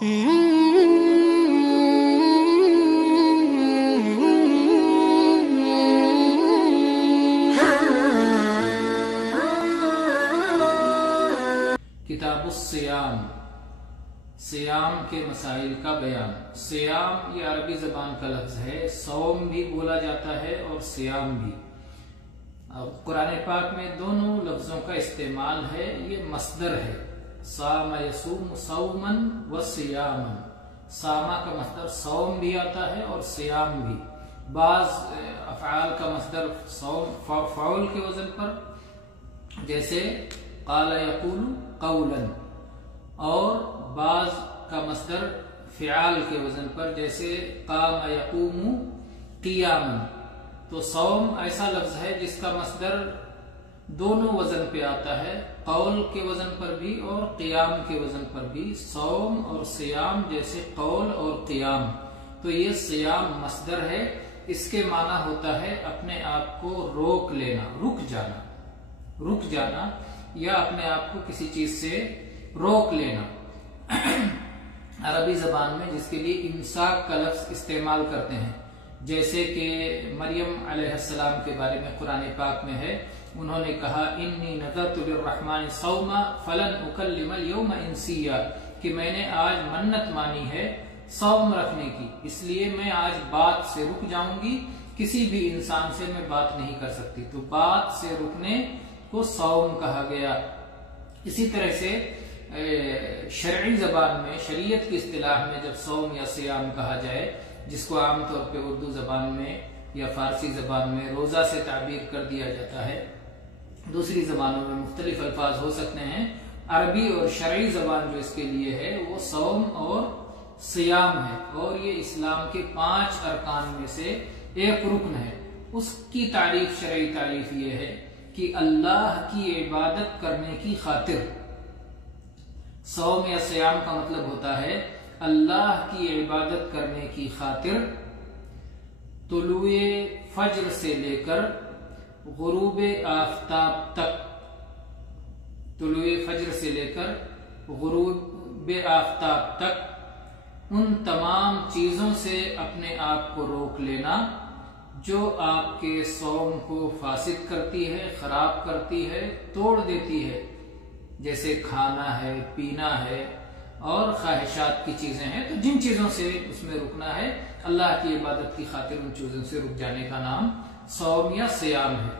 کتاب الصیام، سیام کے مسائل کا بیان۔ سیام یہ عربی زبان کا لفظ ہے، صوم بھی بولا جاتا ہے اور سیام بھی۔ قرآن پاک میں دونوں لفظوں کا استعمال ہے، یہ مصدر ہے۔ صام یصوم صوما و سیاما، صامہ کا مصدر صوم بھی آتا ہے اور سیام بھی۔ بعض افعال کا مصدر فعول کے وزن پر، جیسے قال یقول قولا، اور بعض کا مصدر فعال کے وزن پر، جیسے قام یقوم قیاما۔ تو صوم ایسا لفظ ہے جس کا مصدر دونوں وزن پہ آتا ہے، قول کے وزن پر بھی اور قیام کے وزن پر بھی۔ صوم اور سیام جیسے قول اور قیام۔ تو یہ سیام مصدر ہے، اس کے معنی ہوتا ہے اپنے آپ کو روک لینا، رک جانا یا اپنے آپ کو کسی چیز سے روک لینا۔ عربی زبان میں جس کے لیے امساک کا لفظ استعمال کرتے ہیں، جیسے کہ مریم علیہ السلام کے بارے میں قرآن پاک میں ہے، انہوں نے کہا انی نذرت للرحمن صوما فلن اکلم اليوم انسیا، کہ میں نے آج منت مانی ہے صوم رکھنے کی، اس لیے میں آج بات سے رک جاؤں گی، کسی بھی انسان سے میں بات نہیں کر سکتی۔ تو بات سے رکنے کو صوم کہا گیا۔ اسی طرح سے شرعی زبان میں، شریعت کی اصطلاح میں جب صوم یا سیام کہا جائے، جس کو عام طور پہ اردو زبان میں یا فارسی زبان میں روزہ سے تعبیر کر دیا جاتا ہے، دوسری زبانوں میں مختلف الفاظ ہو سکتے ہیں، عربی اور شرعی زبان جو اس کے لیے ہے وہ صوم اور سیام ہے، اور یہ اسلام کے 5 ارکان میں سے ایک رکن ہے۔ اس کی تعریف، شرعی تعریف یہ ہے کہ اللہ کی عبادت کرنے کی خاطر، صوم یا سیام کا مطلب ہوتا ہے اللہ کی عبادت کرنے کی خاطر طلوع فجر سے لے کر غروب آفتاب تک، طلوع فجر سے لے کر غروب آفتاب تک ان تمام چیزوں سے اپنے آپ کو روک لینا جو آپ کے صوم کو فاسد کرتی ہے، خراب کرتی ہے، توڑ دیتی ہے، جیسے کھانا ہے، پینا ہے اور خواہشات کی چیزیں ہیں۔ تو جن چیزوں سے اس میں رکنا ہے، اللہ کی عبادت کی خاطر ان چیزوں سے رک جانے کا نام صوم یا سیام ہے،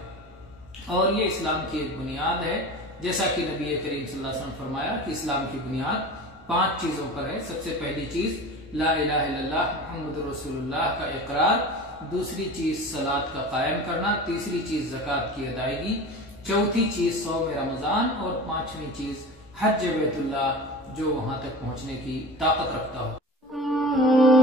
اور یہ اسلام کی ایک بنیاد ہے۔ جیسا کہ نبی کریم صلی اللہ علیہ وسلم فرمایا کہ اسلام کی بنیاد 5 چیزوں پر ہے۔ سب سے پہلی چیز لا الہ الا اللہ محمد رسول اللہ کا اقرار، دوسری چیز صلاۃ کا قائم کرنا، تیسری چیز زکوٰۃ کی ادائیگی، چوتھی چیز صوم رمضان، اور 5ویں چیز حج بیت اللہ جو وہاں تک پہنچنے کی طاقت رکھتا ہو۔